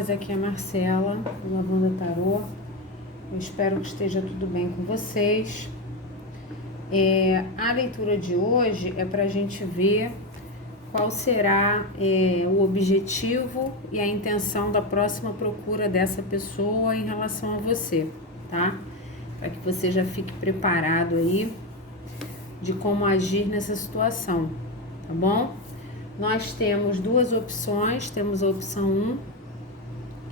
pessoas, aqui é a Marcela, do Lavanda Tarô. Eu espero que esteja tudo bem com vocês. A leitura de hoje é para a gente ver qual será o objetivo e a intenção da próxima procura dessa pessoa em relação a você, tá? Para que você já fique preparado aí de como agir nessa situação, tá bom? Nós temos duas opções, temos a opção 1,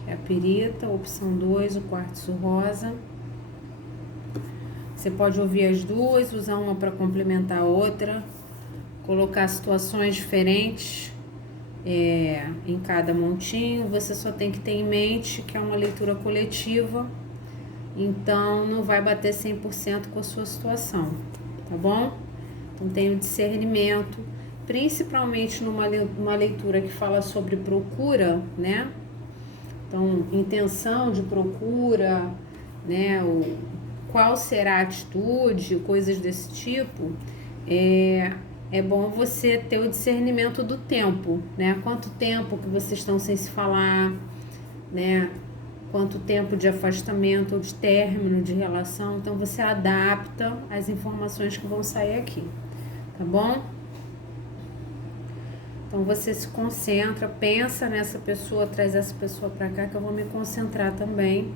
que é a perita, a opção 2, o quartzo rosa. Você pode ouvir as duas, usar uma para complementar a outra, colocar situações diferentes em cada montinho. Você só tem que ter em mente que é uma leitura coletiva, então não vai bater 100% com a sua situação, tá bom? Então tenha o discernimento, principalmente numa leitura que fala sobre procura, né? Então, intenção de procura, né? Qual será a atitude, coisas desse tipo. É bom você ter o discernimento do tempo, né? Quanto tempo que vocês estão sem se falar, né? Quanto tempo de afastamento ou de término de relação. Então, você adapta as informações que vão sair aqui, tá bom? Então, você se concentra, pensa nessa pessoa, traz essa pessoa pra cá que eu vou me concentrar também.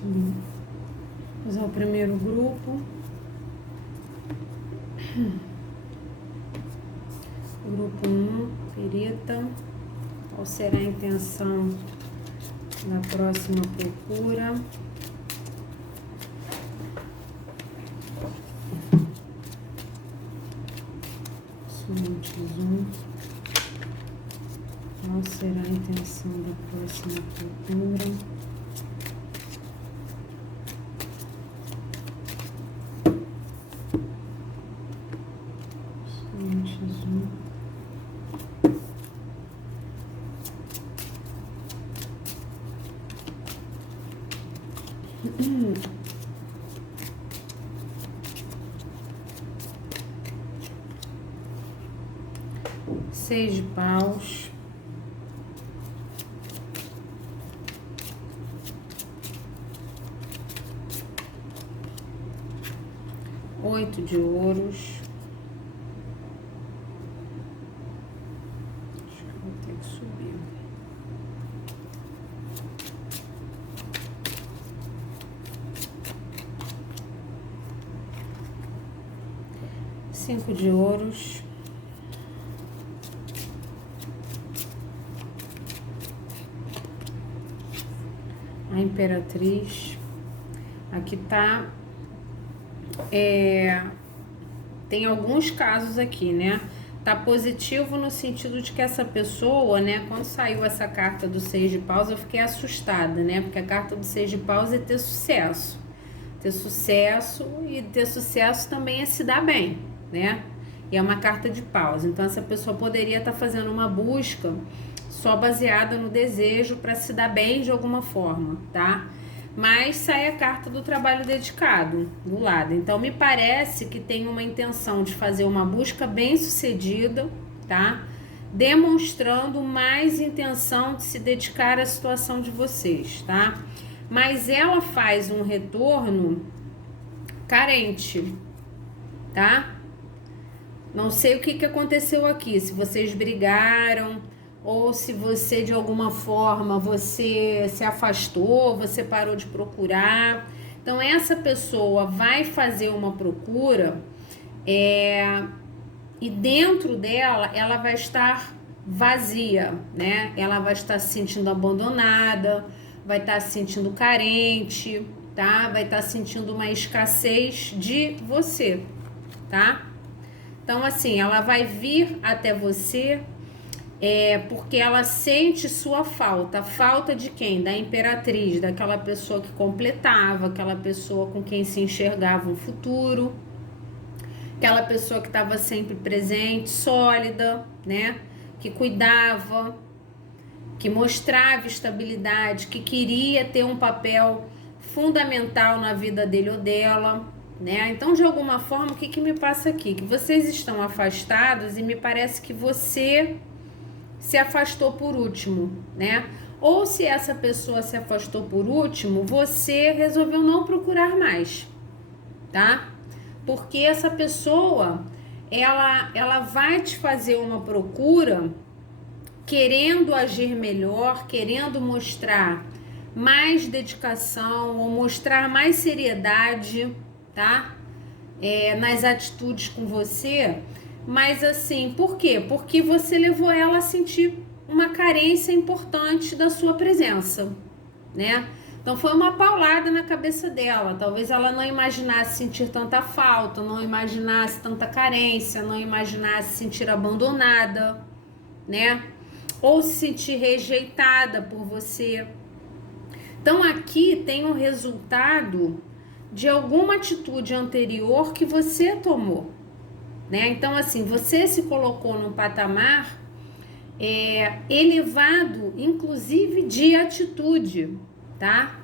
Vou usar o primeiro grupo. Grupo 1, perita. Qual será a intenção da próxima procura? Somente 1. Qual será a intenção da próxima procura? Seis de paus, oito de ouros, acho que eu vou ter que subir, cinco de ouros, a imperatriz. Aqui tá, tem alguns casos aqui, né? Tá positivo no sentido de que essa pessoa, né? Quando saiu essa carta do 6 de paus, eu fiquei assustada, né? Porque a carta do 6 de paus é ter sucesso. Ter sucesso, e ter sucesso também é se dar bem, né? E é uma carta de paus. Então, essa pessoa poderia estar fazendo uma busca só baseada no desejo para se dar bem de alguma forma, tá? Mas sai a carta do trabalho dedicado do lado. Então, me parece que tem uma intenção de fazer uma busca bem sucedida, tá? Demonstrando mais intenção de se dedicar à situação de vocês, tá? Mas ela faz um retorno carente, tá? Não sei o que aconteceu aqui, se vocês brigaram ou se você de alguma forma você se afastou, você parou de procurar. Então essa pessoa vai fazer uma procura e dentro dela ela vai estar vazia, né? Ela vai estar se sentindo abandonada, vai estar se sentindo carente, tá? Vai estar sentindo uma escassez de você, tá? Então, assim, ela vai vir até você porque ela sente sua falta. A falta de quem? Da imperatriz, daquela pessoa que completava, aquela pessoa com quem se enxergava um futuro, aquela pessoa que estava sempre presente, sólida, né? Que cuidava, que mostrava estabilidade, que queria ter um papel fundamental na vida dele ou dela, né? Então, de alguma forma, o que me passa aqui? Que vocês estão afastados e me parece que você se afastou por último, né? Ou se essa pessoa se afastou por último, você resolveu não procurar mais, tá? Porque essa pessoa, ela vai te fazer uma procura querendo agir melhor, querendo mostrar mais dedicação ou mostrar mais seriedade, tá? Nas atitudes com você. Mas assim, por quê? Porque você levou ela a sentir uma carência importante da sua presença, né? Então foi uma paulada na cabeça dela. Talvez ela não imaginasse sentir tanta falta, não imaginasse tanta carência, não imaginasse sentir abandonada, né? Ou se sentir rejeitada por você. Então aqui tem um resultado de alguma atitude anterior que você tomou, né? Então assim, você se colocou num patamar elevado, inclusive de atitude, tá?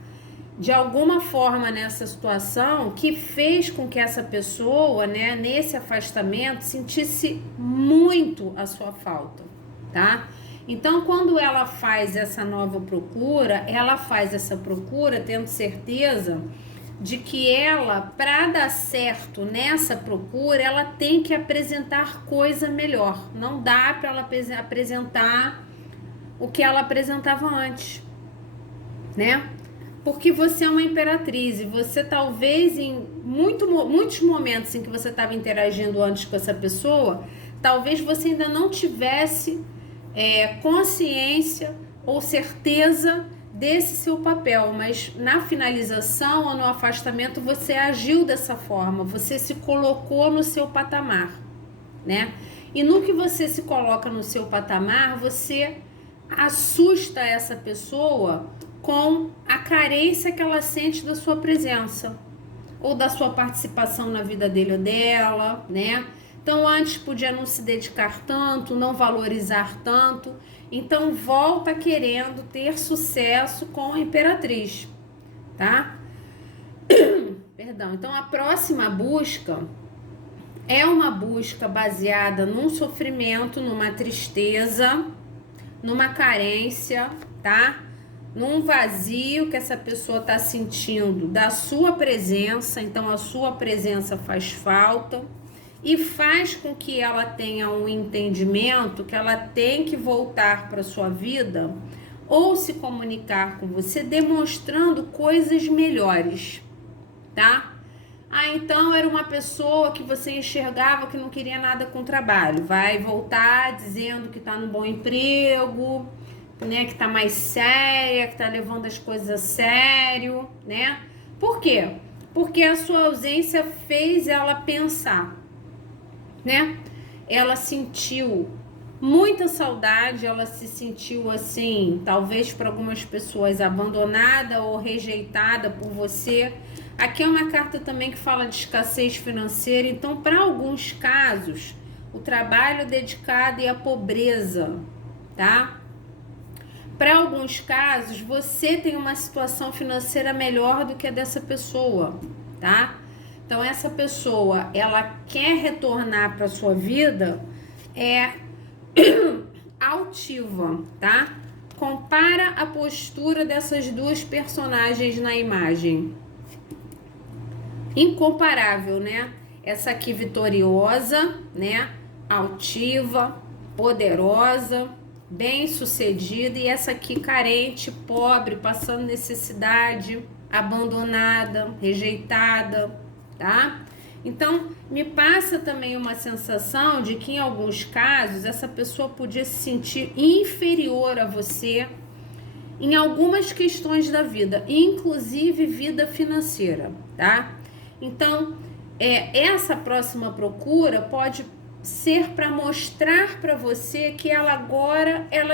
De alguma forma nessa situação que fez com que essa pessoa, né, nesse afastamento, sentisse muito a sua falta, tá? Então, quando ela faz essa nova procura, ela faz essa procura tendo certeza de que ela, para dar certo nessa procura, ela tem que apresentar coisa melhor. Não dá para ela apresentar o que ela apresentava antes, né? Porque você é uma imperatriz e você talvez em muitos momentos em que você estava interagindo antes com essa pessoa, talvez você ainda não tivesse consciência ou certeza desse seu papel, mas na finalização ou no afastamento você agiu dessa forma, você se colocou no seu patamar, né? E no que você se coloca no seu patamar, você assusta essa pessoa com a carência que ela sente da sua presença ou da sua participação na vida dele ou dela, né? Então antes podia não se dedicar tanto, não valorizar tanto, então volta querendo ter sucesso com a imperatriz, tá? Perdão. Então a próxima busca é uma busca baseada num sofrimento, numa tristeza, numa carência, tá? Num vazio que essa pessoa está sentindo da sua presença, então a sua presença faz falta e faz com que ela tenha um entendimento que ela tem que voltar para sua vida ou se comunicar com você demonstrando coisas melhores, tá? Então era uma pessoa que você enxergava que não queria nada com trabalho, vai voltar dizendo que tá no bom emprego, né, que tá mais séria, que tá levando as coisas a sério, né? Por quê? Porque a sua ausência fez ela pensar, né? Ela sentiu muita saudade, ela se sentiu assim, talvez para algumas pessoas abandonada ou rejeitada por você. Aqui é uma carta também que fala de escassez financeira, então para alguns casos, o trabalho dedicado e a pobreza, tá? Para alguns casos, você tem uma situação financeira melhor do que a dessa pessoa, tá? Então, essa pessoa, ela quer retornar para sua vida, altiva, tá? Compara a postura dessas duas personagens na imagem. Incomparável, né? Essa aqui vitoriosa, né? Altiva, poderosa, bem-sucedida, e essa aqui carente, pobre, passando necessidade, abandonada, rejeitada, tá? Então, me passa também uma sensação de que em alguns casos essa pessoa podia se sentir inferior a você em algumas questões da vida, inclusive vida financeira, tá? Então, essa próxima procura pode ser para mostrar para você que ela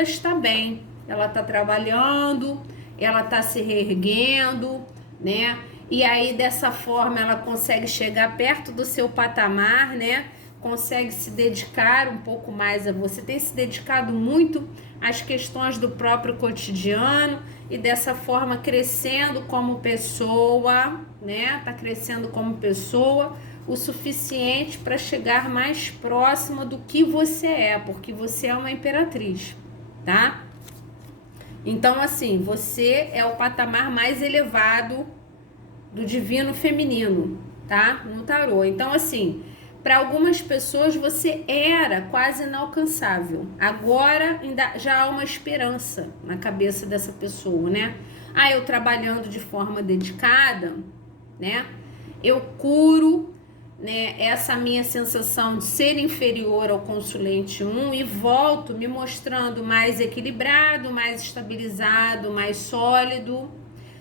está bem, ela está trabalhando, ela está se reerguendo, né? E aí dessa forma ela consegue chegar perto do seu patamar, né? Consegue se dedicar um pouco mais a você, tem se dedicado muito às questões do próprio cotidiano e dessa forma crescendo como pessoa, né? Tá crescendo como pessoa o suficiente para chegar mais próxima do que você é, porque você é uma imperatriz, tá? Então, assim, você é o patamar mais elevado do divino feminino, tá? No tarô. Então, assim, para algumas pessoas você era quase inalcançável. Agora ainda já há uma esperança na cabeça dessa pessoa, né? Ah, eu trabalhando de forma dedicada, né? Eu curo, né, essa minha sensação de ser inferior ao consulente 1 e volto me mostrando mais equilibrado, mais estabilizado, mais sólido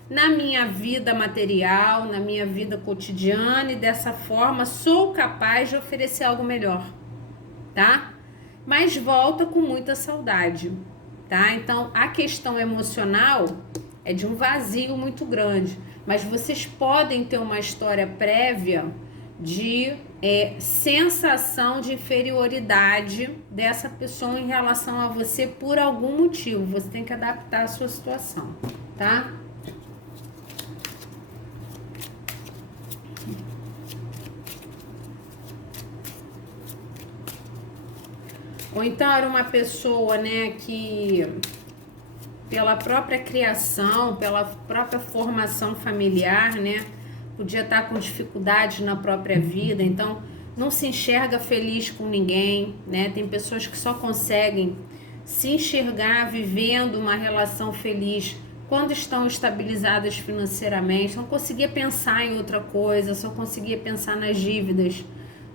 na minha vida material, na minha vida cotidiana, e dessa forma sou capaz de oferecer algo melhor, tá? Mas volta com muita saudade, tá? Então a questão emocional é de um vazio muito grande, mas vocês podem ter uma história prévia de sensação de inferioridade dessa pessoa em relação a você por algum motivo. Você tem que adaptar a sua situação, tá? Ou então era uma pessoa, né, que pela própria criação, pela própria formação familiar, né, podia estar com dificuldades na própria vida, então não se enxerga feliz com ninguém, né? Tem pessoas que só conseguem se enxergar vivendo uma relação feliz quando estão estabilizadas financeiramente, não conseguia pensar em outra coisa, só conseguia pensar nas dívidas,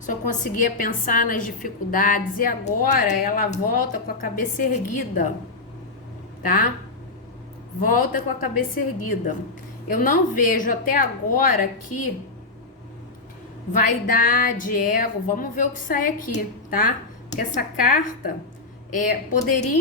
só conseguia pensar nas dificuldades, e agora ela volta com a cabeça erguida, tá? Volta com a cabeça erguida. Eu não vejo até agora que vaidade, ego, vamos ver o que sai aqui, tá? Porque essa carta poderia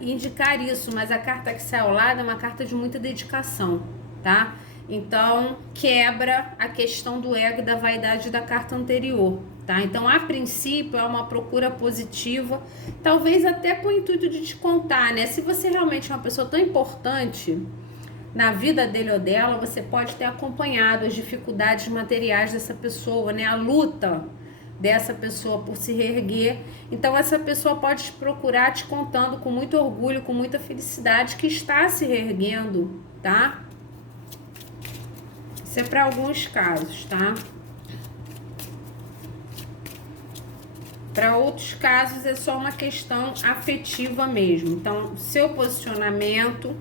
indicar isso, mas a carta que sai ao lado é uma carta de muita dedicação, tá? Então, quebra a questão do ego e da vaidade da carta anterior, tá? Então, a princípio, é uma procura positiva, talvez até com o intuito de te contar, né? Se você realmente é uma pessoa tão importante na vida dele ou dela, você pode ter acompanhado as dificuldades materiais dessa pessoa, né? A luta dessa pessoa por se reerguer. Então, essa pessoa pode te procurar te contando com muito orgulho, com muita felicidade, que está se reerguendo, tá? Isso é para alguns casos, tá? Para outros casos é só uma questão afetiva mesmo. Então, seu posicionamento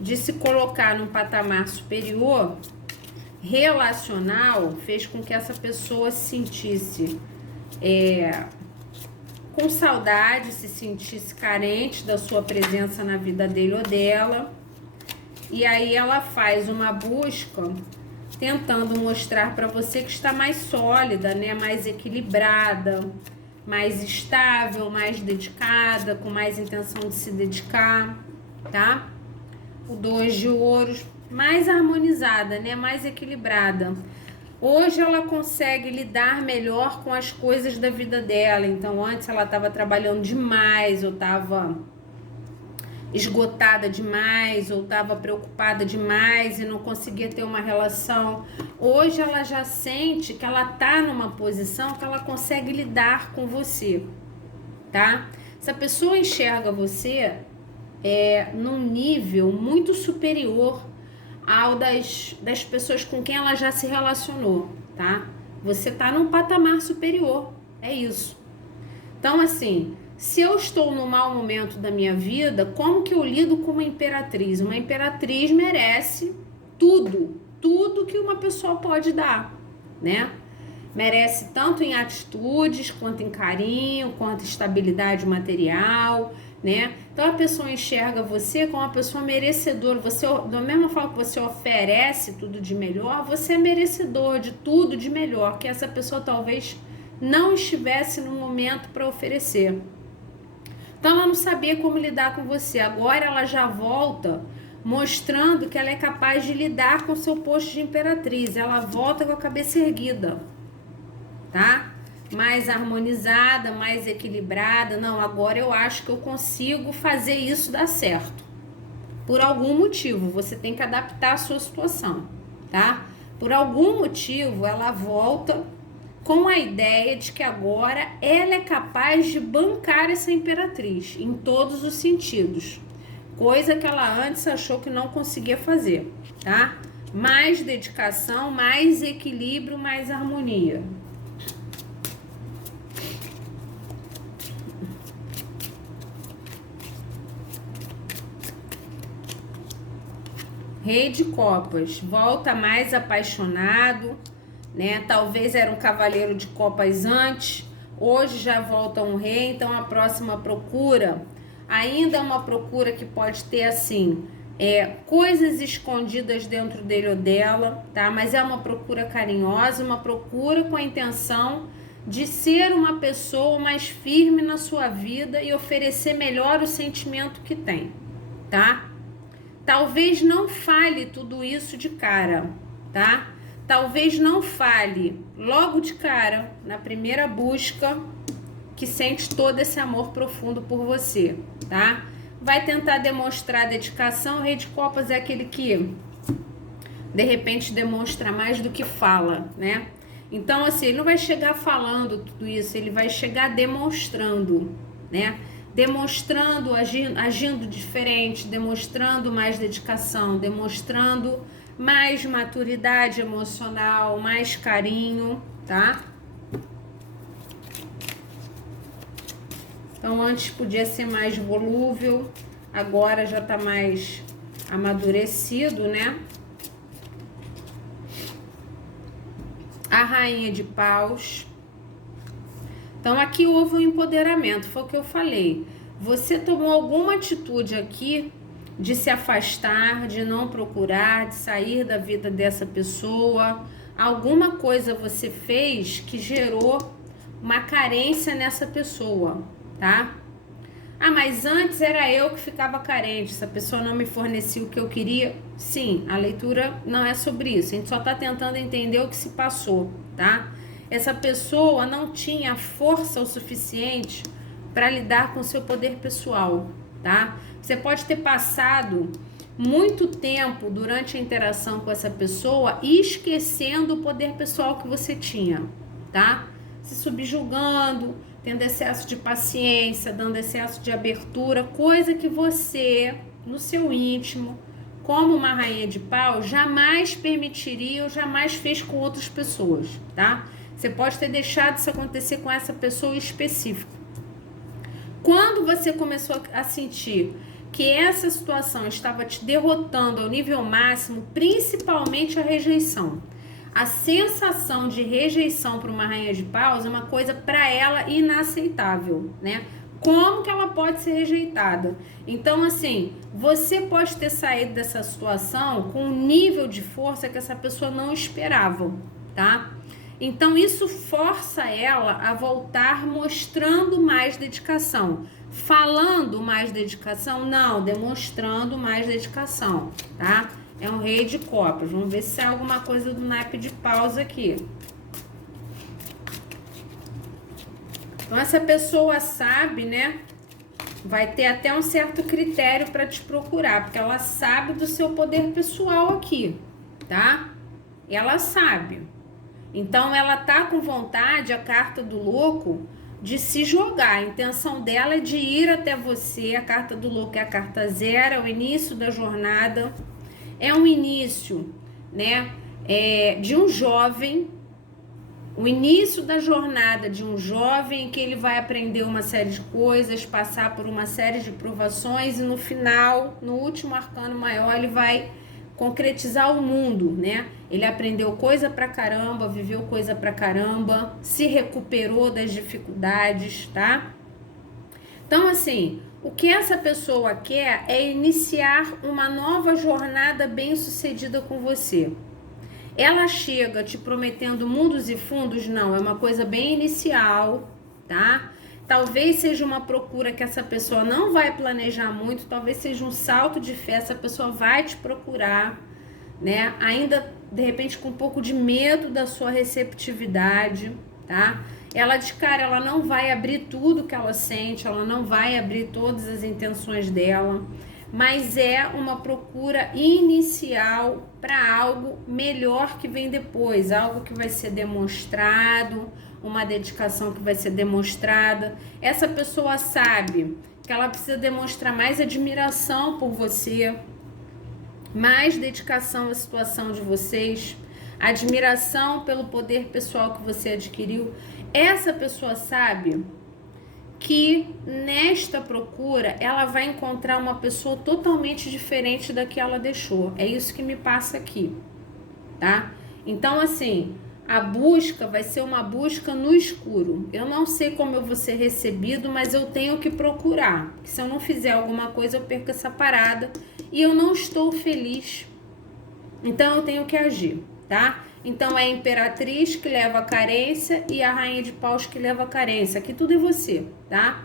de se colocar num patamar superior relacional fez com que essa pessoa se sentisse com saudade, se sentisse carente da sua presença na vida dele ou dela. E aí ela faz uma busca tentando mostrar para você que está mais sólida, né? Mais equilibrada, mais estável, mais dedicada, com mais intenção de se dedicar, tá? O 2 de ouros, mais harmonizada, né? Mais equilibrada. Hoje ela consegue lidar melhor com as coisas da vida dela. Então, antes ela estava trabalhando demais, ou estava esgotada demais, ou estava preocupada demais e não conseguia ter uma relação. Hoje ela já sente que ela tá numa posição que ela consegue lidar com você, tá? Essa pessoa enxerga você num nível muito superior ao das pessoas com quem ela já se relacionou, tá? Você tá num patamar superior, é isso. Então, assim, se eu estou num mau momento da minha vida, como que eu lido com uma imperatriz? Uma imperatriz merece tudo que uma pessoa pode dar, né? Merece tanto em atitudes, quanto em carinho, quanto em estabilidade material, né? Então a pessoa enxerga você como uma pessoa merecedora. Você, da mesma forma que você oferece tudo de melhor, você é merecedor de tudo de melhor, que essa pessoa talvez não estivesse no momento para oferecer. Então ela não sabia como lidar com você. Agora ela já volta mostrando que ela é capaz de lidar com o seu posto de imperatriz. Ela volta com a cabeça erguida, tá? Mais harmonizada, mais equilibrada. Não, agora eu acho que eu consigo fazer isso dar certo. Por algum motivo, você tem que adaptar a sua situação, tá? Por algum motivo, ela volta com a ideia de que agora ela é capaz de bancar essa imperatriz em todos os sentidos, coisa que ela antes achou que não conseguia fazer, tá? Mais dedicação, mais equilíbrio, mais harmonia. Rei de Copas, volta mais apaixonado, né? Talvez era um cavaleiro de copas antes, hoje já volta um rei, então a próxima procura ainda é uma procura que pode ter assim, coisas escondidas dentro dele ou dela, tá? Mas é uma procura carinhosa, uma procura com a intenção de ser uma pessoa mais firme na sua vida e oferecer melhor o sentimento que tem, tá? Talvez não fale tudo isso de cara, tá? Talvez não fale logo de cara, na primeira busca, que sente todo esse amor profundo por você, tá? Vai tentar demonstrar dedicação. O Rei de Copas é aquele que, de repente, demonstra mais do que fala, né? Então, assim, ele não vai chegar falando tudo isso, ele vai chegar demonstrando, né? Demonstrando, agindo diferente, demonstrando mais dedicação, demonstrando mais maturidade emocional, mais carinho, tá? Então antes podia ser mais volúvel, agora já tá mais amadurecido, né? A Rainha de Paus. Então aqui houve um empoderamento, foi o que eu falei. Você tomou alguma atitude aqui de se afastar, de não procurar, de sair da vida dessa pessoa. Alguma coisa você fez que gerou uma carência nessa pessoa, tá? Ah, mas antes era eu que ficava carente, essa pessoa não me fornecia o que eu queria. Sim, a leitura não é sobre isso, a gente só tá tentando entender o que se passou, tá? Essa pessoa não tinha força o suficiente para lidar com o seu poder pessoal, tá? Você pode ter passado muito tempo durante a interação com essa pessoa esquecendo o poder pessoal que você tinha, tá? Se subjugando, tendo excesso de paciência, dando excesso de abertura, coisa que você, no seu íntimo, como uma rainha de pau, jamais permitiria ou jamais fez com outras pessoas, tá? Você pode ter deixado isso acontecer com essa pessoa específica. Quando você começou a sentir que essa situação estava te derrotando ao nível máximo, principalmente a rejeição, a sensação de rejeição para uma rainha de paus é uma coisa para ela inaceitável, né? Como que ela pode ser rejeitada? Então, assim, você pode ter saído dessa situação com um nível de força que essa pessoa não esperava, tá? Então, isso força ela a voltar mostrando mais dedicação. Falando mais dedicação? Não, demonstrando mais dedicação, tá? É um rei de copas. Vamos ver se sai alguma coisa do naipe de paus aqui. Então, essa pessoa sabe, né? Vai ter até um certo critério para te procurar, porque ela sabe do seu poder pessoal aqui, tá? Ela sabe. Então, ela tá com vontade, a carta do louco, de se jogar. A intenção dela é de ir até você. A carta do louco é a carta 0, é o início da jornada. É um início, né, de um jovem, o início da jornada de um jovem que ele vai aprender uma série de coisas, passar por uma série de provações e no final, no último arcano maior, ele vai concretizar o mundo, né? Ele aprendeu coisa pra caramba, viveu coisa pra caramba, se recuperou das dificuldades, tá? Então, assim, o que essa pessoa quer é iniciar uma nova jornada bem-sucedida com você. Ela chega te prometendo mundos e fundos? Não, é uma coisa bem inicial, tá? Talvez seja uma procura que essa pessoa não vai planejar muito, talvez seja um salto de fé, essa pessoa vai te procurar, né? Ainda, de repente, com um pouco de medo da sua receptividade, tá? Ela, de cara, ela não vai abrir tudo que ela sente, ela não vai abrir todas as intenções dela, mas é uma procura inicial para algo melhor que vem depois, algo que vai ser demonstrado, uma dedicação que vai ser demonstrada. Essa pessoa sabe que ela precisa demonstrar mais admiração por você, mais dedicação à situação de vocês, admiração pelo poder pessoal que você adquiriu. Essa pessoa sabe que nesta procura ela vai encontrar uma pessoa totalmente diferente da que ela deixou. É isso que me passa aqui, tá? Então, assim, a busca vai ser uma busca no escuro. Eu não sei como eu vou ser recebido, mas eu tenho que procurar. Se eu não fizer alguma coisa, eu perco essa parada e eu não estou feliz. Então, eu tenho que agir, tá? Então, é a imperatriz que leva a carência e a rainha de paus que leva a carência. Aqui tudo é você, tá?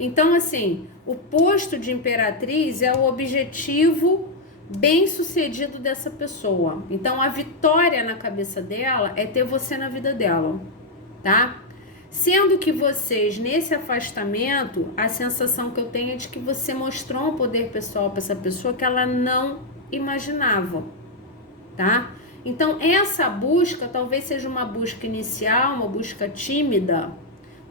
Então, assim, o posto de imperatriz é o objetivo bem-sucedido dessa pessoa. Então, a vitória na cabeça dela é ter você na vida dela, tá? Sendo que vocês, nesse afastamento, a sensação que eu tenho é de que você mostrou um poder pessoal para essa pessoa que ela não imaginava, tá? Então, essa busca talvez seja uma busca inicial, uma busca tímida,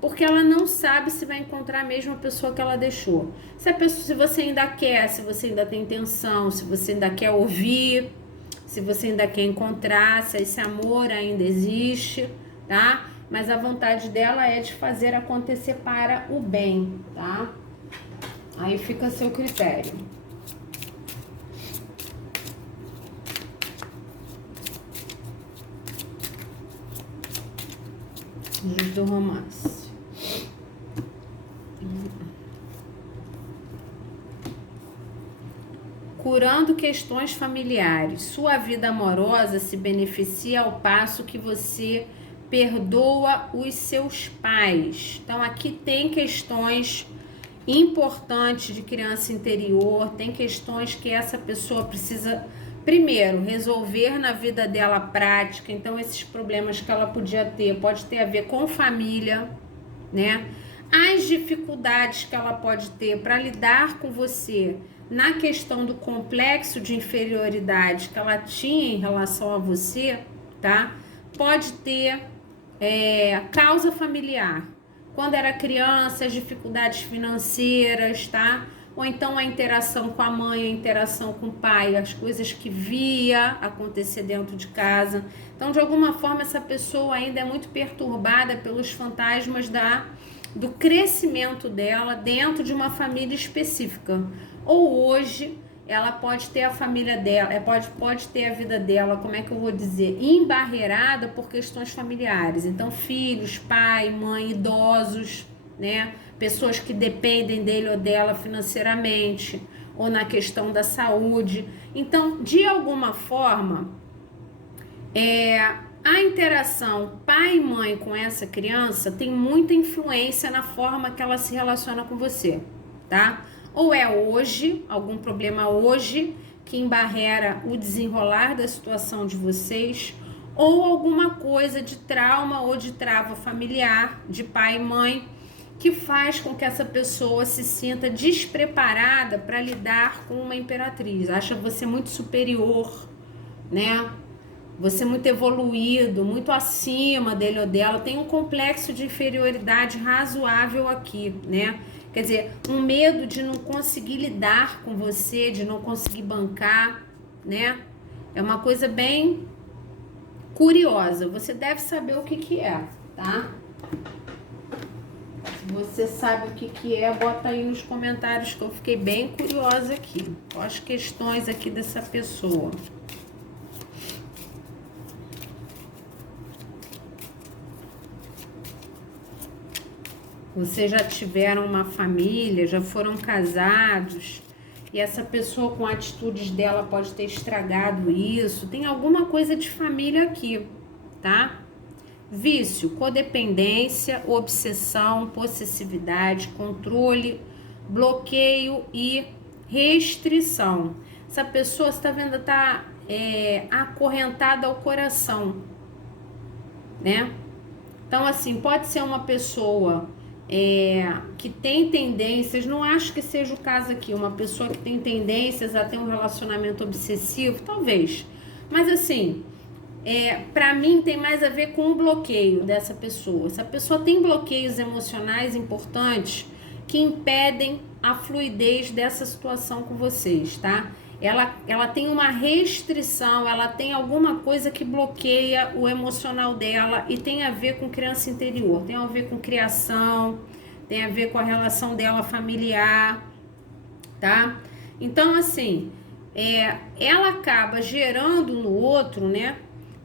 porque ela não sabe se vai encontrar mesmo a pessoa que ela deixou. Se você ainda quer, se você ainda tem intenção, se você ainda quer ouvir, se você ainda quer encontrar, se esse amor ainda existe, tá? Mas a vontade dela é de fazer acontecer para o bem, tá? Aí fica a seu critério. Luz do romance. Curando questões familiares. Sua vida amorosa se beneficia ao passo que você perdoa os seus pais. Então, aqui tem questões importantes de criança interior, tem questões que essa pessoa precisa, primeiro, resolver na vida dela prática. Então, esses problemas que ela podia ter, pode ter a ver com família, né? As dificuldades que ela pode ter para lidar com você na questão do complexo de inferioridade que ela tinha em relação a você, tá? Pode ter causa familiar. Quando era criança, as dificuldades financeiras, tá? Ou então a interação com a mãe, a interação com o pai, as coisas que via acontecer dentro de casa. Então, de alguma forma, essa pessoa ainda é muito perturbada pelos fantasmas do crescimento dela dentro de uma família específica. Ou hoje, ela pode ter a família dela, pode ter a vida dela, como é que eu vou dizer, embarreirada por questões familiares. Então, filhos, pai, mãe, idosos, né? Pessoas que dependem dele ou dela financeiramente, ou na questão da saúde. Então, de alguma forma, a interação pai e mãe com essa criança tem muita influência na forma que ela se relaciona com você, tá? Ou é hoje, algum problema hoje que embarrera o desenrolar da situação de vocês, ou alguma coisa de trauma ou de trava familiar de pai e mãe que faz com que essa pessoa se sinta despreparada para lidar com uma imperatriz. Acha você muito superior, né? Você muito evoluído, muito acima dele ou dela. Tem um complexo de inferioridade razoável aqui, né? Quer dizer, um medo de não conseguir lidar com você, de não conseguir bancar, né? É uma coisa bem curiosa. Você deve saber o que é, tá? Se você sabe o que é, bota aí nos comentários que eu fiquei bem curiosa aqui. Quais as questões aqui dessa pessoa? Vocês já tiveram uma família, já foram casados, e essa pessoa com atitudes dela pode ter estragado isso. Tem alguma coisa de família aqui, tá? Vício, codependência, obsessão, possessividade, controle, bloqueio e restrição. Essa pessoa, você tá vendo, tá acorrentada ao coração, né? Então, assim, pode ser uma pessoa que tem tendências, não acho que seja o caso aqui, uma pessoa que tem tendências a ter um relacionamento obsessivo, talvez. Mas, assim, para mim tem mais a ver com o bloqueio dessa pessoa. Essa pessoa tem bloqueios emocionais importantes que impedem a fluidez dessa situação com vocês, tá? Ela tem uma restrição, ela tem alguma coisa que bloqueia o emocional dela e tem a ver com criança interior, tem a ver com criação, tem a ver com a relação dela familiar, tá? Então, assim, ela acaba gerando no outro, né,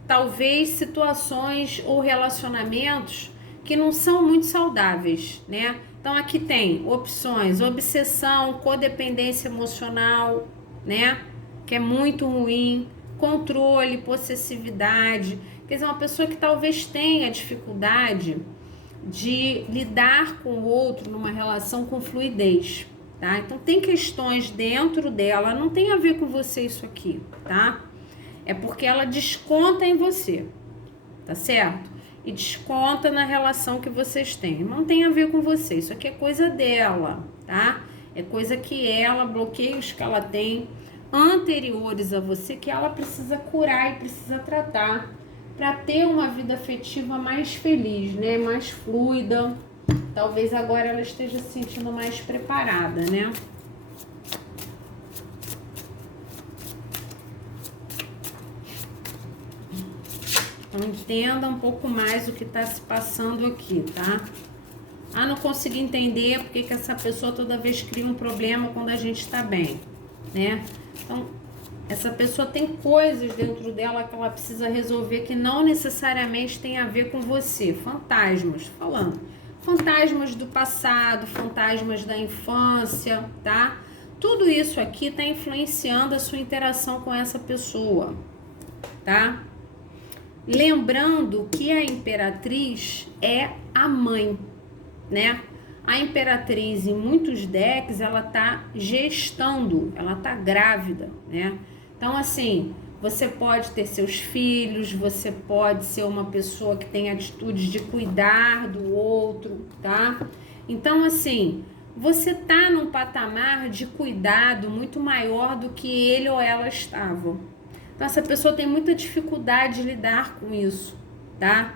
talvez situações ou relacionamentos que não são muito saudáveis, né? Então, aqui tem opções, obsessão, codependência emocional, né? Que é muito ruim, controle, possessividade. Quer dizer, uma pessoa que talvez tenha dificuldade de lidar com o outro numa relação com fluidez, tá? Então, tem questões dentro dela, não tem a ver com você isso aqui, tá? É porque ela desconta em você, tá certo? E desconta na relação que vocês têm. Não tem a ver com você, isso aqui é coisa dela, tá? É coisa que ela, bloqueios que ela tem anteriores a você, que ela precisa curar e precisa tratar para ter uma vida afetiva mais feliz, né? Mais fluida. Talvez agora ela esteja se sentindo mais preparada, né? Então, entenda um pouco mais o que está se passando aqui, tá? Ah, não consegui entender porque que essa pessoa toda vez cria um problema quando a gente está bem, né? Então, essa pessoa tem coisas dentro dela que ela precisa resolver que não necessariamente tem a ver com você. Fantasmas, falando. Fantasmas do passado, fantasmas da infância, tá? Tudo isso aqui está influenciando a sua interação com essa pessoa, tá? Lembrando que a imperatriz é a mãe, né? A imperatriz, em muitos decks, ela tá gestando, ela tá grávida, né? Então, assim, você pode ter seus filhos, você pode ser uma pessoa que tem atitudes de cuidar do outro, tá? Então, assim, você tá num patamar de cuidado muito maior do que ele ou ela estavam. Então, essa pessoa tem muita dificuldade de lidar com isso, tá?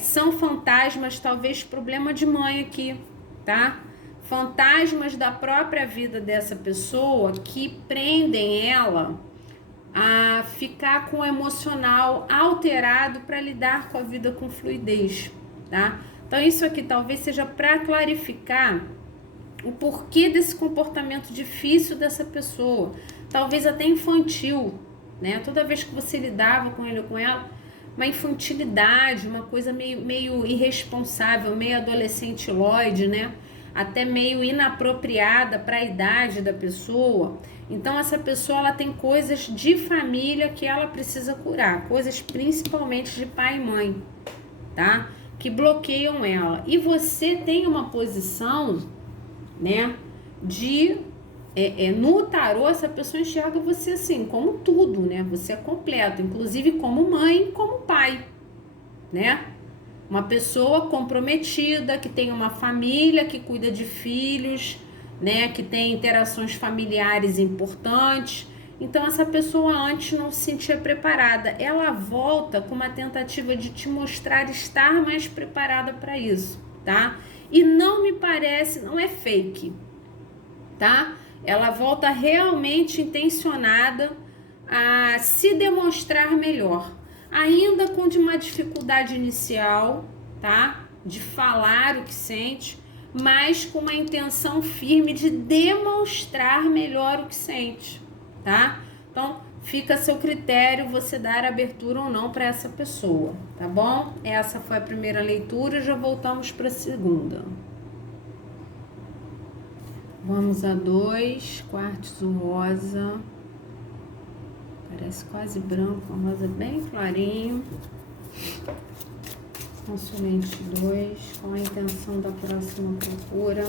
São fantasmas, talvez problema de mãe aqui, tá? Fantasmas da própria vida dessa pessoa que prendem ela a ficar com o emocional alterado para lidar com a vida com fluidez, tá? Então, isso aqui talvez seja para clarificar o porquê desse comportamento difícil dessa pessoa, talvez até infantil, né? Toda vez que você lidava com ele ou com ela, uma infantilidade, uma coisa meio irresponsável, meio adolescentilóide, né? Até meio inapropriada para a idade da pessoa. Então, essa pessoa ela tem coisas de família que ela precisa curar, coisas principalmente de pai e mãe, tá? Que bloqueiam ela. E você tem uma posição, né, de... no tarô, essa pessoa enxerga você assim, como tudo, né? Você é completo, inclusive como mãe, como pai, né? Uma pessoa comprometida, que tem uma família, que cuida de filhos, né? Que tem interações familiares importantes. Então, essa pessoa antes não se sentia preparada. Ela volta com uma tentativa de te mostrar estar mais preparada para isso, tá? E não me parece, não é fake, tá? Ela volta realmente intencionada a se demonstrar melhor, ainda com uma dificuldade inicial, tá? De falar o que sente, mas com uma intenção firme de demonstrar melhor o que sente, tá? Então, fica a seu critério você dar abertura ou não para essa pessoa, tá bom? Essa foi a primeira leitura, já voltamos para a segunda. Vamos a 2, quartzo rosa. Parece quase branco, um rosa bem clarinho. Consulente 2, com a intenção da próxima procura.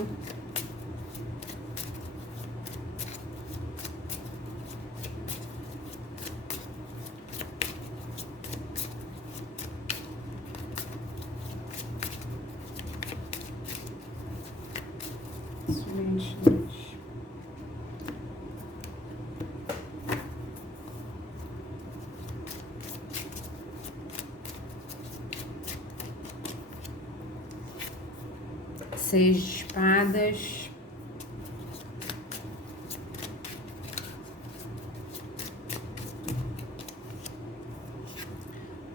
Consulente 2. Seis de espadas.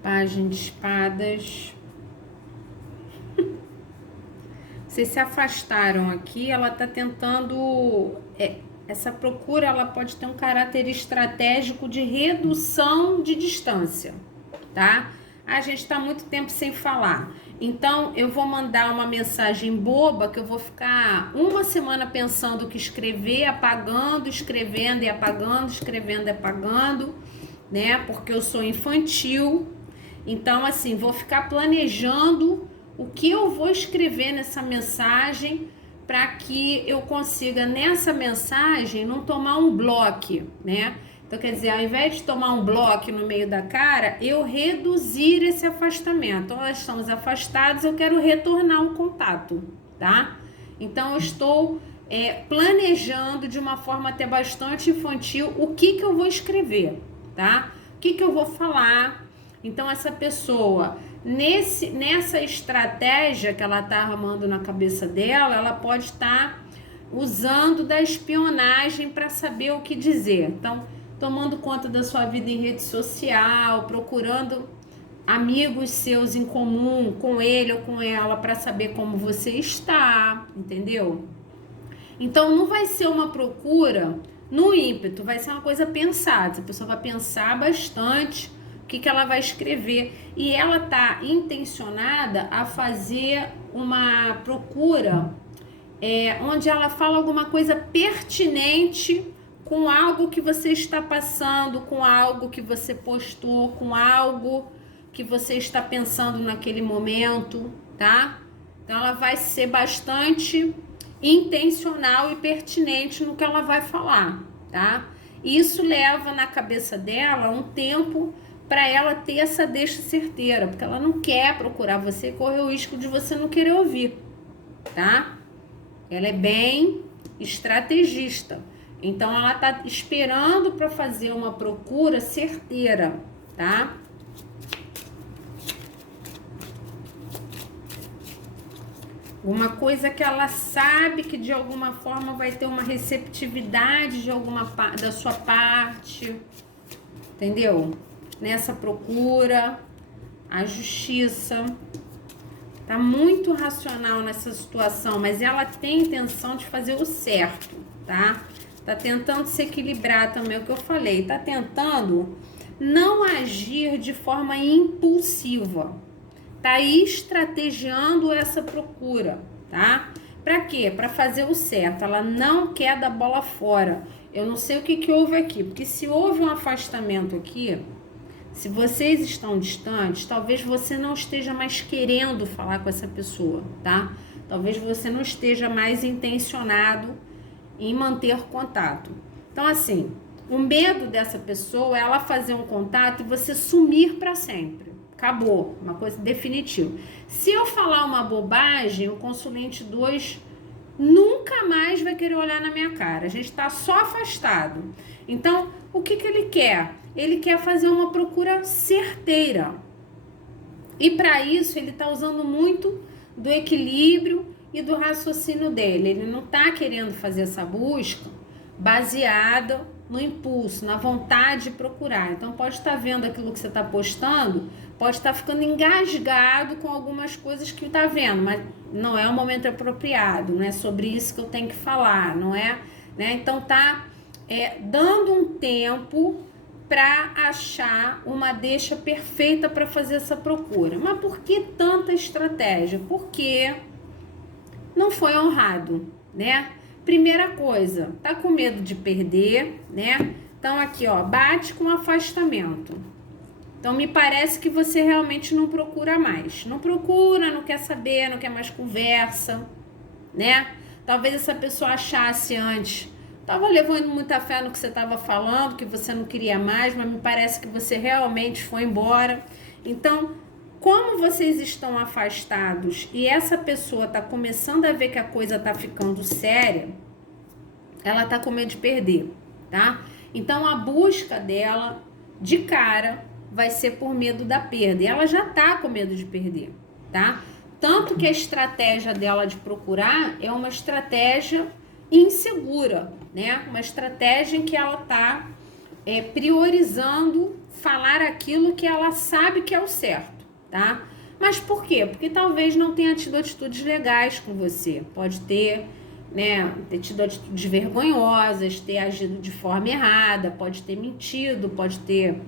Página de espadas. Vocês se afastaram aqui, ela tá tentando... essa procura, ela pode ter um caráter estratégico de redução de distância, tá? A gente tá muito tempo sem falar. Então, eu vou mandar uma mensagem boba, que eu vou ficar uma semana pensando o que escrever, apagando, escrevendo e apagando, escrevendo e apagando, né? Porque eu sou infantil. Então, assim, vou ficar planejando o que eu vou escrever nessa mensagem para que eu consiga, nessa mensagem, não tomar um bloco, né? Então, quer dizer, ao invés de tomar um bloco no meio da cara, eu reduzir esse afastamento. Então, nós estamos afastados, eu quero retornar o contato, tá? Então, eu estou planejando de uma forma até bastante infantil o que eu vou escrever, tá? O que eu vou falar. Então, essa pessoa, nessa estratégia que ela está arrumando na cabeça dela, ela pode estar usando da espionagem para saber o que dizer. Então, tomando conta da sua vida em rede social, procurando amigos seus em comum com ele ou com ela para saber como você está, entendeu? Então, não vai ser uma procura no ímpeto, vai ser uma coisa pensada. A pessoa vai pensar bastante o que ela vai escrever. E ela tá intencionada a fazer uma procura onde ela fala alguma coisa pertinente com algo que você está passando, com algo que você postou, com algo que você está pensando naquele momento, tá? Então, ela vai ser bastante intencional e pertinente no que ela vai falar, tá? Isso leva na cabeça dela um tempo para ela ter essa deixa certeira, porque ela não quer procurar você e correr o risco de você não querer ouvir, tá? Ela é bem estrategista. Então, ela tá esperando para fazer uma procura certeira, tá? Uma coisa que ela sabe que de alguma forma vai ter uma receptividade de da sua parte, entendeu? Nessa procura, a justiça tá muito racional nessa situação, mas ela tem intenção de fazer o certo, tá? Tá tentando se equilibrar também, o que eu falei, tá tentando não agir de forma impulsiva, tá estrategiando essa procura, tá? Pra quê? Pra fazer o certo, ela não quer dar bola fora. Eu não sei o que houve aqui, porque se houve um afastamento aqui, se vocês estão distantes, talvez você não esteja mais querendo falar com essa pessoa, tá? Talvez você não esteja mais intencionado em manter contato. Então, assim, o medo dessa pessoa é ela fazer um contato e você sumir para sempre. Acabou, uma coisa definitiva. Se eu falar uma bobagem, o consulente 2 nunca mais vai querer olhar na minha cara. A gente está só afastado. Então, o que ele quer? Ele quer fazer uma procura certeira. E para isso, ele está usando muito do equilíbrio e do raciocínio dele. Ele não está querendo fazer essa busca baseada no impulso, na vontade de procurar. Então, pode estar vendo aquilo que você está postando, pode estar ficando engasgado com algumas coisas que está vendo, mas não é o momento apropriado, não é sobre isso que eu tenho que falar, não é? Né? Então, tá dando um tempo para achar uma deixa perfeita para fazer essa procura. Mas por que tanta estratégia? Porque não foi honrado, né? Primeira coisa, tá com medo de perder, né? Então aqui, ó, bate com afastamento. Então me parece que você realmente não procura mais. Não procura, não quer saber, não quer mais conversa, né? Talvez essa pessoa achasse antes, tava levando muita fé no que você estava falando, que você não queria mais, mas me parece que você realmente foi embora. Então, como vocês estão afastados e essa pessoa está começando a ver que a coisa está ficando séria, ela está com medo de perder, tá? Então, a busca dela, de cara, vai ser por medo da perda. E ela já está com medo de perder, tá? Tanto que a estratégia dela de procurar é uma estratégia insegura, né? Uma estratégia em que ela está priorizando falar aquilo que ela sabe que é o certo, tá? Mas por quê? Porque talvez não tenha tido atitudes legais com você. Pode ter, né, ter tido atitudes vergonhosas, ter agido de forma errada, pode ter mentido, pode ter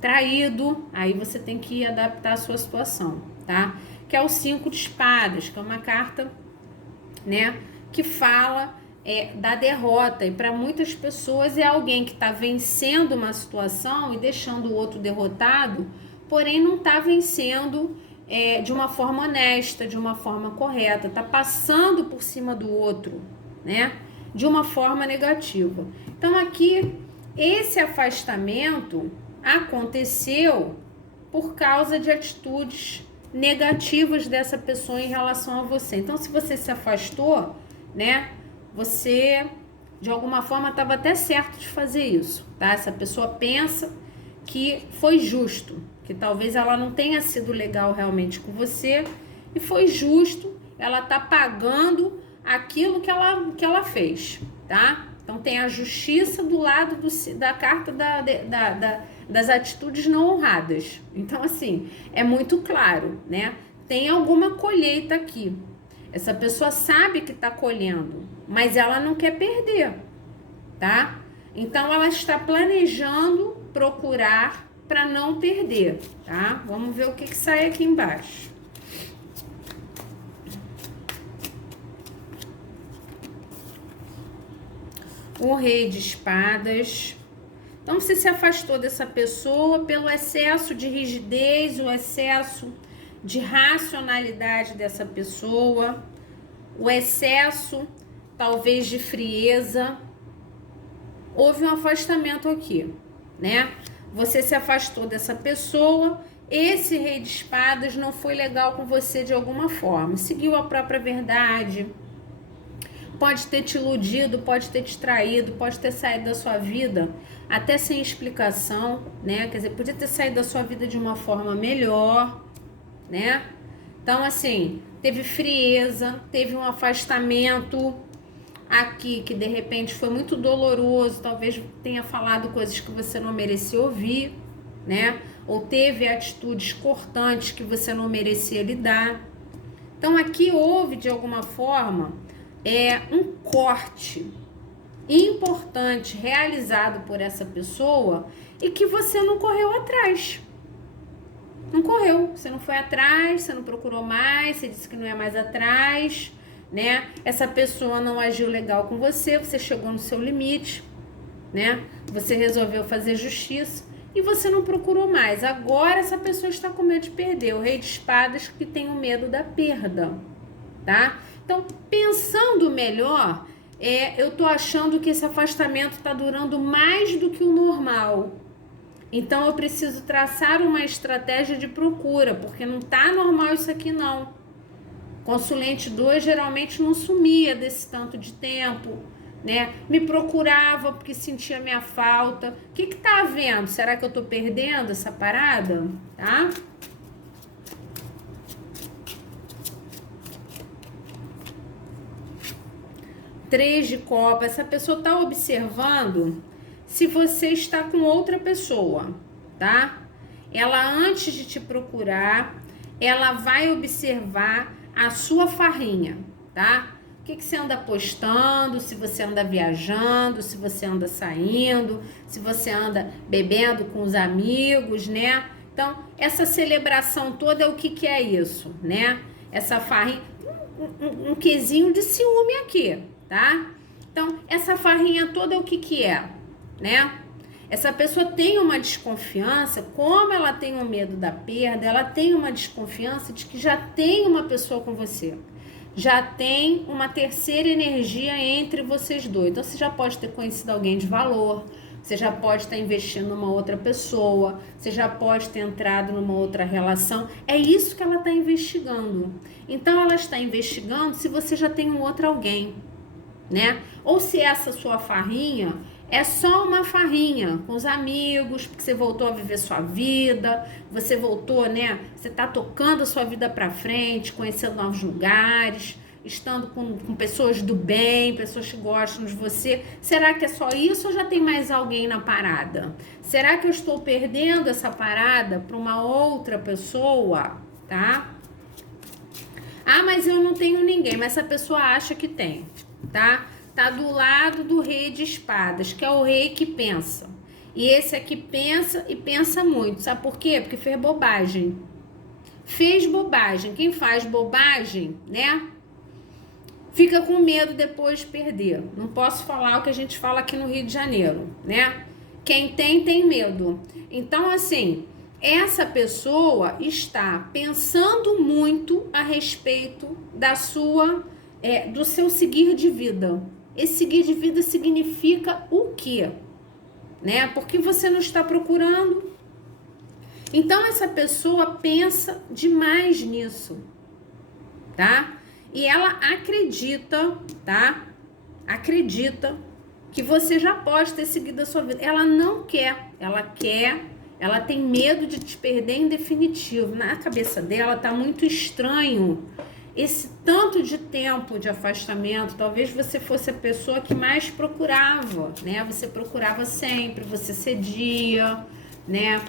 traído. Aí você tem que adaptar a sua situação, tá? Que é o 5 de espadas, que é uma carta, né, que fala da derrota, e para muitas pessoas é alguém que está vencendo uma situação e deixando o outro derrotado, porém não está vencendo de uma forma honesta, de uma forma correta, está passando por cima do outro, né, de uma forma negativa. Então aqui, esse afastamento aconteceu por causa de atitudes negativas dessa pessoa em relação a você. Então, se você se afastou, né, você de alguma forma estava até certo de fazer isso, tá? Essa pessoa pensa que foi justo, que talvez ela não tenha sido legal realmente com você e foi justo, ela tá pagando aquilo que ela fez, tá? Então tem a justiça do lado da carta das atitudes não honradas. Então, assim, é muito claro, né? Tem alguma colheita aqui. Essa pessoa sabe que está colhendo, mas ela não quer perder, tá? Então, ela está planejando procurar para não perder, tá? Vamos ver o que sai aqui embaixo. O Rei de Espadas. Então, você se afastou dessa pessoa pelo excesso de rigidez, o excesso de racionalidade dessa pessoa, o excesso, talvez, de frieza. Houve um afastamento aqui, né? Você se afastou dessa pessoa, esse Rei de Espadas não foi legal com você de alguma forma, seguiu a própria verdade, pode ter te iludido, pode ter te traído, pode ter saído da sua vida até sem explicação, né? Quer dizer, podia ter saído da sua vida de uma forma melhor, né? Então, assim, teve frieza, teve um afastamento aqui que de repente foi muito doloroso, talvez tenha falado coisas que você não merecia ouvir, né? Ou teve atitudes cortantes que você não merecia lidar. Então, aqui houve, de alguma forma, um corte importante realizado por essa pessoa e que você não correu atrás. Não correu, você não foi atrás, você não procurou mais, você disse que não é mais atrás, né? Essa pessoa não agiu legal com você, você chegou no seu limite, né? Você resolveu fazer justiça e você não procurou mais. Agora essa pessoa está com medo de perder. O Rei de Espadas que tem o medo da perda, tá? Então, pensando melhor, eu tô achando que esse afastamento está durando mais do que o normal. Então, eu preciso traçar uma estratégia de procura, porque não tá normal isso aqui, não. Consulente 2 geralmente não sumia desse tanto de tempo, né? Me procurava porque sentia minha falta. O que tá havendo? Será que eu tô perdendo essa parada? Tá? Três de copa, essa pessoa tá observando se você está com outra pessoa, tá? Ela, antes de te procurar, ela vai observar a sua farrinha, tá? O que você anda postando, se você anda viajando, se você anda saindo, se você anda bebendo com os amigos, né? Então, essa celebração toda, o que é isso, né? Essa farrinha, um quesinho de ciúme aqui, tá? Então, essa farrinha toda é o que que é, né? Essa pessoa tem uma desconfiança, como ela tem um medo da perda, ela tem uma desconfiança de que já tem uma pessoa com você. Já tem uma terceira energia entre vocês dois. Então, você já pode ter conhecido alguém de valor, você já pode estar investindo numa outra pessoa, você já pode ter entrado numa outra relação. É isso que ela está investigando. Então, ela está investigando se você já tem um outro alguém, né? Ou se essa sua farrinha é só uma farrinha com os amigos, porque você voltou a viver sua vida, você voltou, né? Você tá tocando a sua vida pra frente, conhecendo novos lugares, estando com pessoas do bem, pessoas que gostam de você. Será que é só isso ou já tem mais alguém na parada? Será que eu estou perdendo essa parada para uma outra pessoa, tá? Ah, mas eu não tenho ninguém, mas essa pessoa acha que tem, tá? Tá do lado do rei de espadas, que é o rei que pensa. E esse aqui pensa e pensa muito. Sabe por quê? Porque fez bobagem. Fez bobagem. Quem faz bobagem, né? Fica com medo depois de perder. Não posso falar o que a gente fala aqui no Rio de Janeiro, né? Quem tem medo. Então, assim, essa pessoa está pensando muito a respeito da sua, do seu seguir de vida. Esse seguir de vida significa o quê? Né? Porque você não está procurando. Então, essa pessoa pensa demais nisso, tá? E ela acredita, tá? Acredita que você já pode ter seguido a sua vida. Ela não quer, ela tem medo de te perder em definitivo. Na cabeça dela tá muito estranho esse tanto de tempo de afastamento. Talvez você fosse a pessoa que mais procurava, né? Você procurava sempre, você cedia, né?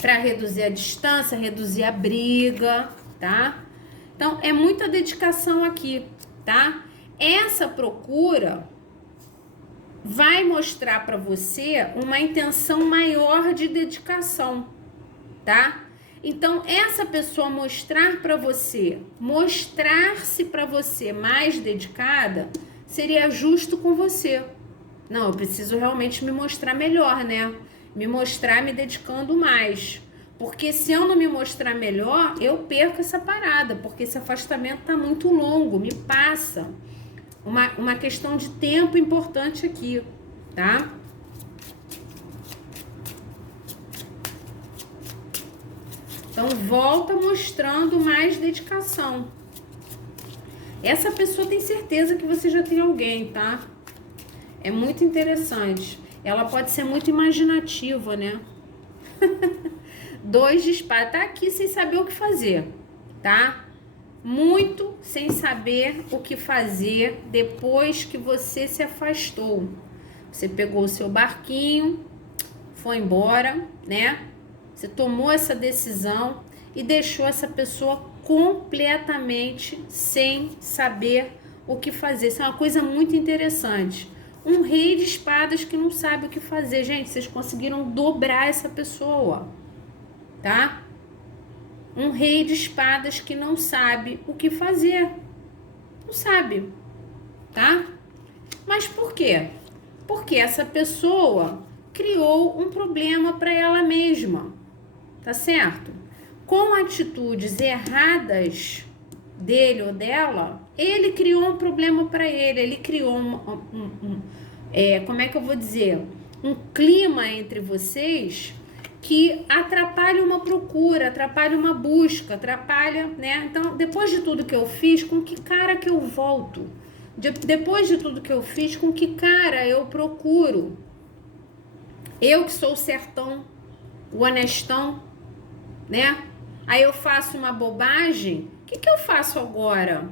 Para reduzir a distância, reduzir a briga, tá? Então, é muita dedicação aqui, tá? Essa procura vai mostrar para você uma intenção maior de dedicação, tá? Então, essa pessoa mostrar para você, mostrar-se para você mais dedicada, seria justo com você. Não, eu preciso realmente me mostrar melhor, né? Me mostrar me dedicando mais. Porque se eu não me mostrar melhor, eu perco essa parada, porque esse afastamento tá muito longo, me passa. Uma questão de tempo importante aqui, tá? Então, volta mostrando mais dedicação. Essa pessoa tem certeza que você já tem alguém, tá? É muito interessante. Ela pode ser muito imaginativa, né? 2 de espada. Tá aqui sem saber o que fazer, tá? Muito sem saber o que fazer depois que você se afastou. Você pegou o seu barquinho, foi embora, né? Você tomou essa decisão e deixou essa pessoa completamente sem saber o que fazer. Isso é uma coisa muito interessante. Um rei de espadas que não sabe o que fazer. Gente, vocês conseguiram dobrar essa pessoa, tá? Um rei de espadas que não sabe o que fazer. Não sabe, tá? Mas por quê? Porque essa pessoa criou um problema para ela mesma, tá certo? Com atitudes erradas dele ou dela, ele criou um problema para ele criou como é que eu vou dizer? Um clima entre vocês que atrapalha uma procura, atrapalha uma busca, atrapalha, né? Então, depois de tudo que eu fiz, com que cara que eu volto? Depois de tudo que eu fiz, com que cara eu procuro? Eu que sou o certão, o honestão, né? Aí eu faço uma bobagem, o que eu faço agora?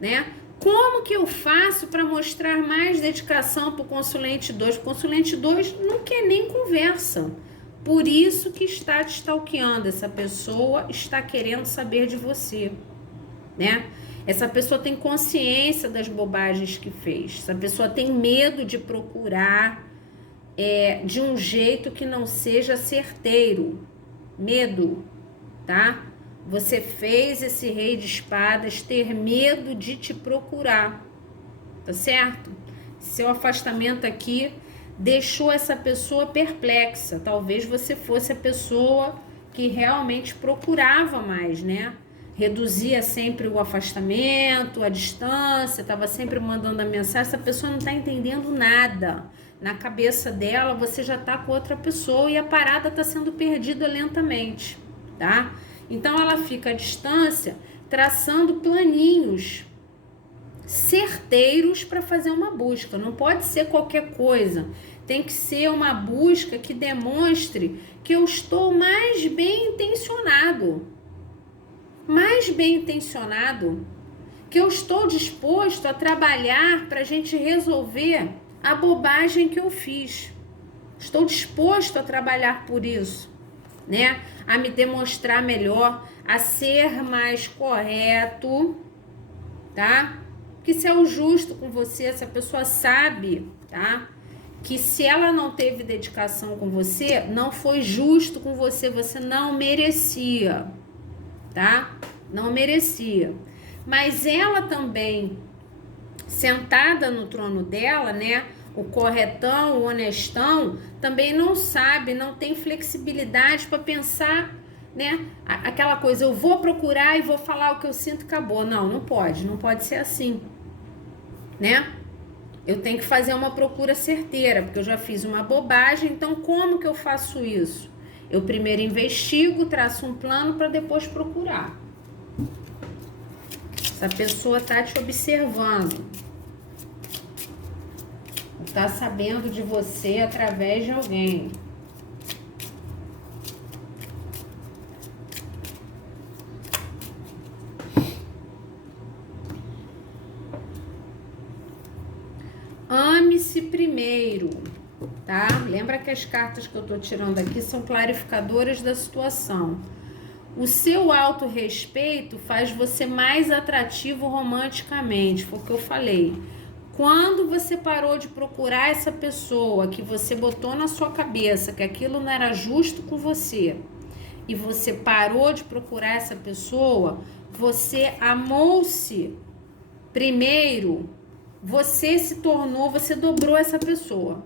Né? Como que eu faço para mostrar mais dedicação para o consulente 2? O consulente 2 não quer nem conversa. Por isso que está te stalkeando. Essa pessoa está querendo saber de você, né? Essa pessoa tem consciência das bobagens que fez. Essa pessoa tem medo de procurar de um jeito que não seja certeiro. Medo, tá? Você fez esse rei de espadas ter medo de te procurar. tá certo? Seu afastamento aqui deixou essa pessoa perplexa. Talvez você fosse a pessoa que realmente procurava mais, né? Reduzia sempre o afastamento, a distância, estava sempre mandando a mensagem. Essa pessoa não está entendendo nada. Na cabeça dela, você já está com outra pessoa e a parada está sendo perdida lentamente, tá? Então, ela fica à distância, traçando planinhos certeiros para fazer uma busca. Não pode ser qualquer coisa. Tem que ser uma busca que demonstre que eu estou mais bem intencionado. Mais bem intencionado. Que eu estou disposto a trabalhar para a gente resolver a bobagem que eu fiz. Estou disposto a trabalhar por isso, né? A me demonstrar melhor, a ser mais correto, tá? Que se é o justo com você, essa pessoa sabe, tá? Que se ela não teve dedicação com você, não foi justo com você, você não merecia, tá? Não merecia. Mas ela também, sentada no trono dela, né? O corretão, o honestão, também não sabe, não tem flexibilidade para pensar, né? Aquela coisa, eu vou procurar e vou falar o que eu sinto e acabou. Não, não pode ser assim, né? Eu tenho que fazer uma procura certeira, porque eu já fiz uma bobagem, então como que eu faço isso? Eu primeiro investigo, traço um plano para depois procurar. Essa pessoa tá te observando. Tá sabendo de você através de alguém. Ame-se primeiro, tá? Lembra que as cartas que eu tô tirando aqui são clarificadoras da situação. O seu autorrespeito faz você mais atrativo romanticamente, foi o que eu falei. Quando você parou de procurar essa pessoa que você botou na sua cabeça que aquilo não era justo com você, e você parou de procurar essa pessoa, você amou-se primeiro, você se tornou, você dobrou essa pessoa,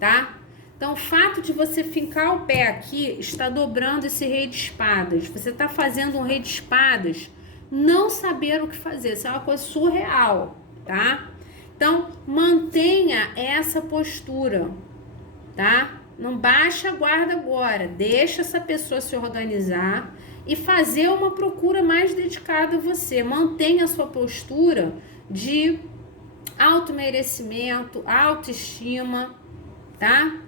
tá? Então, o fato de você fincar o pé aqui está dobrando esse rei de espadas. Você está fazendo um rei de espadas, não saber o que fazer. Isso é uma coisa surreal, tá? Então, mantenha essa postura, tá? Não baixa a guarda agora. Deixa essa pessoa se organizar e fazer uma procura mais dedicada a você. Mantenha a sua postura de automerecimento, autoestima, tá?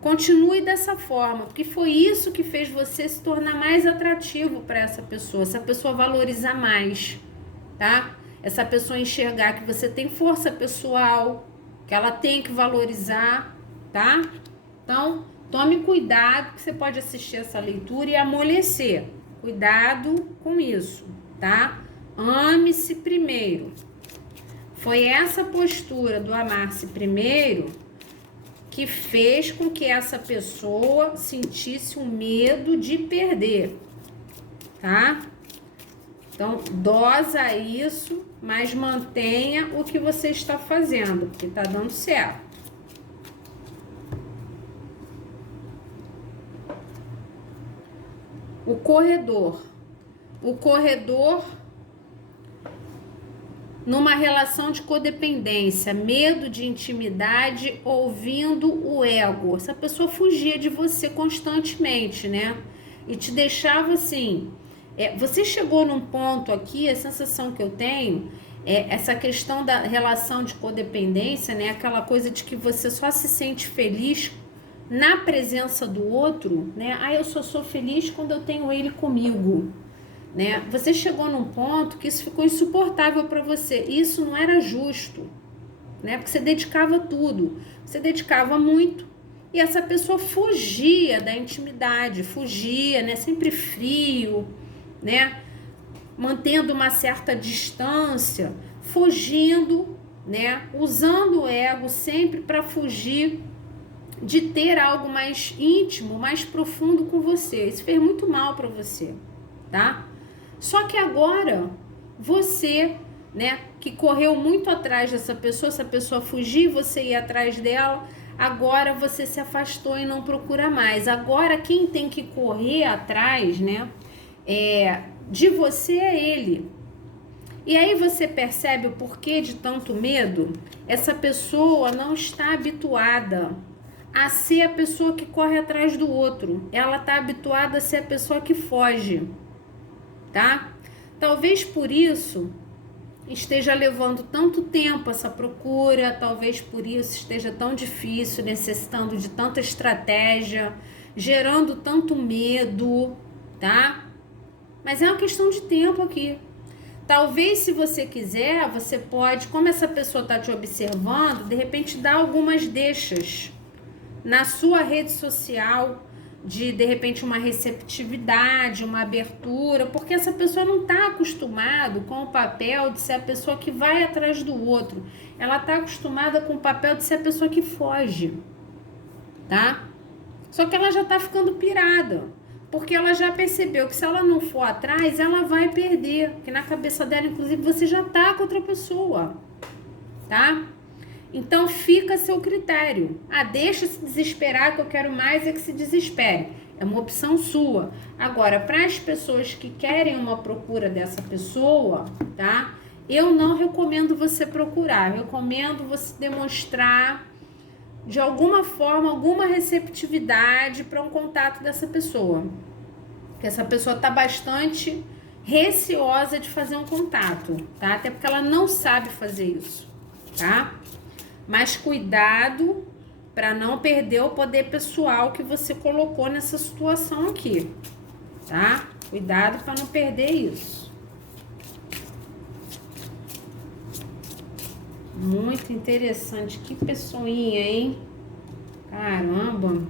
Continue dessa forma, porque foi isso que fez você se tornar mais atrativo para essa pessoa valorizar mais, tá? Essa pessoa enxergar que você tem força pessoal, que ela tem que valorizar, tá? Então, tome cuidado, que você pode assistir essa leitura e amolecer. Cuidado com isso, tá? Ame-se primeiro. Foi essa postura do amar-se primeiro que fez com que essa pessoa sentisse um medo de perder, tá? Então, dosa isso, mas mantenha o que você está fazendo, porque tá dando certo. O corredor. O corredor, numa relação de codependência, medo de intimidade, ouvindo o ego. Essa pessoa fugia de você constantemente, né? E te deixava assim. Você chegou num ponto aqui, a sensação que eu tenho, essa questão da relação de codependência, né? Aquela coisa de que você só se sente feliz na presença do outro, né? Eu só sou feliz quando eu tenho ele comigo. Né? Você chegou num ponto que isso ficou insuportável para você. Isso não era justo, né? Porque você dedicava tudo, você dedicava muito, e essa pessoa fugia da intimidade, fugia, né? Sempre frio, né? Mantendo uma certa distância, fugindo, né? Usando o ego sempre para fugir de ter algo mais íntimo, mais profundo com você. Isso fez muito mal para você, tá? Só que agora você né, que correu muito atrás dessa pessoa, essa pessoa fugiu, você ia atrás dela, agora você se afastou e não procura mais. Agora quem tem que correr atrás, né, de você é ele. E aí você percebe o porquê de tanto medo? Essa pessoa não está habituada a ser a pessoa que corre atrás do outro. Ela está habituada a ser a pessoa que foge, tá? Talvez por isso esteja levando tanto tempo essa procura, talvez por isso esteja tão difícil, necessitando de tanta estratégia, gerando tanto medo, tá? Mas é uma questão de tempo aqui. Talvez, se você quiser, você pode, como essa pessoa está te observando, de repente dar algumas deixas na sua rede social, de repente uma receptividade, uma abertura, porque essa pessoa não está acostumada com o papel de ser a pessoa que vai atrás do outro. Ela está acostumada com o papel de ser a pessoa que foge, tá? Só que ela já está ficando pirada. Porque ela já percebeu que se ela não for atrás, ela vai perder. Que na cabeça dela, inclusive, você já tá com outra pessoa, tá? Então, fica a seu critério. Deixa se desesperar, que eu quero mais é que se desespere. É uma opção sua. Agora, para as pessoas que querem uma procura dessa pessoa, tá? Eu não recomendo você procurar. Eu recomendo você demonstrar de alguma forma, alguma receptividade para um contato dessa pessoa. Porque essa pessoa está bastante receosa de fazer um contato, tá? Até porque ela não sabe fazer isso, tá? Mas cuidado para não perder o poder pessoal que você colocou nessa situação aqui, tá? Cuidado para não perder isso. Muito interessante. Que pessoinha, hein? Caramba.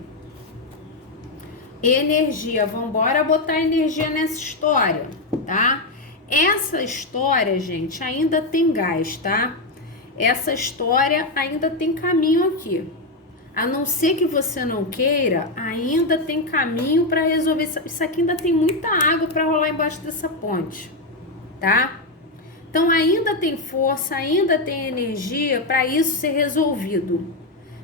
Energia. Vamos embora botar energia nessa história, tá? Essa história, gente, ainda tem gás, tá? Essa história ainda tem caminho aqui. A não ser que você não queira, ainda tem caminho para resolver. Isso aqui ainda tem muita água para rolar embaixo dessa ponte, tá? Então, ainda tem força, ainda tem energia para isso ser resolvido.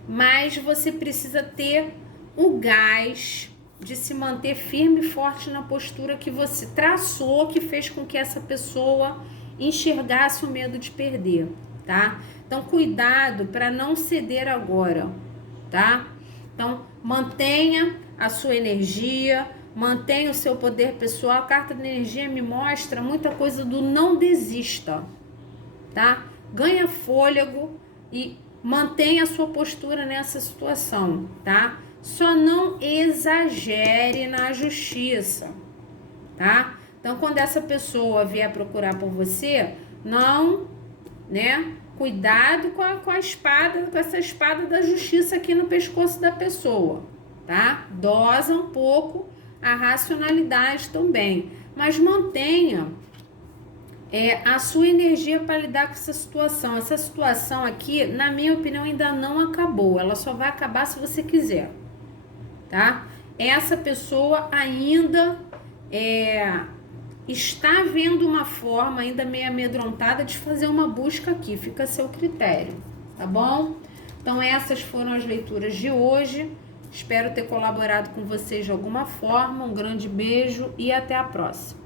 Mas você precisa ter o gás de se manter firme e forte na postura que você traçou, que fez com que essa pessoa enxergasse o medo de perder, tá? Então, cuidado para não ceder agora, tá? Então, mantenha a sua energia, mantenha o seu poder pessoal. A carta de energia me mostra muita coisa do não desista, tá? Ganha fôlego e mantenha a sua postura nessa situação, tá? Só não exagere na justiça, tá? Então, quando essa pessoa vier procurar por você, não, né? Cuidado com a espada, com essa espada da justiça aqui no pescoço da pessoa, tá? Dosa um pouco a racionalidade também, mas mantenha a sua energia para lidar com essa situação. Essa situação aqui, na minha opinião, ainda não acabou. Ela só vai acabar se você quiser, tá? Essa pessoa ainda está vendo uma forma ainda meio amedrontada de fazer uma busca aqui. Fica a seu critério, tá bom? Então, essas foram as leituras de hoje. Espero ter colaborado com vocês de alguma forma. Um grande beijo e até a próxima.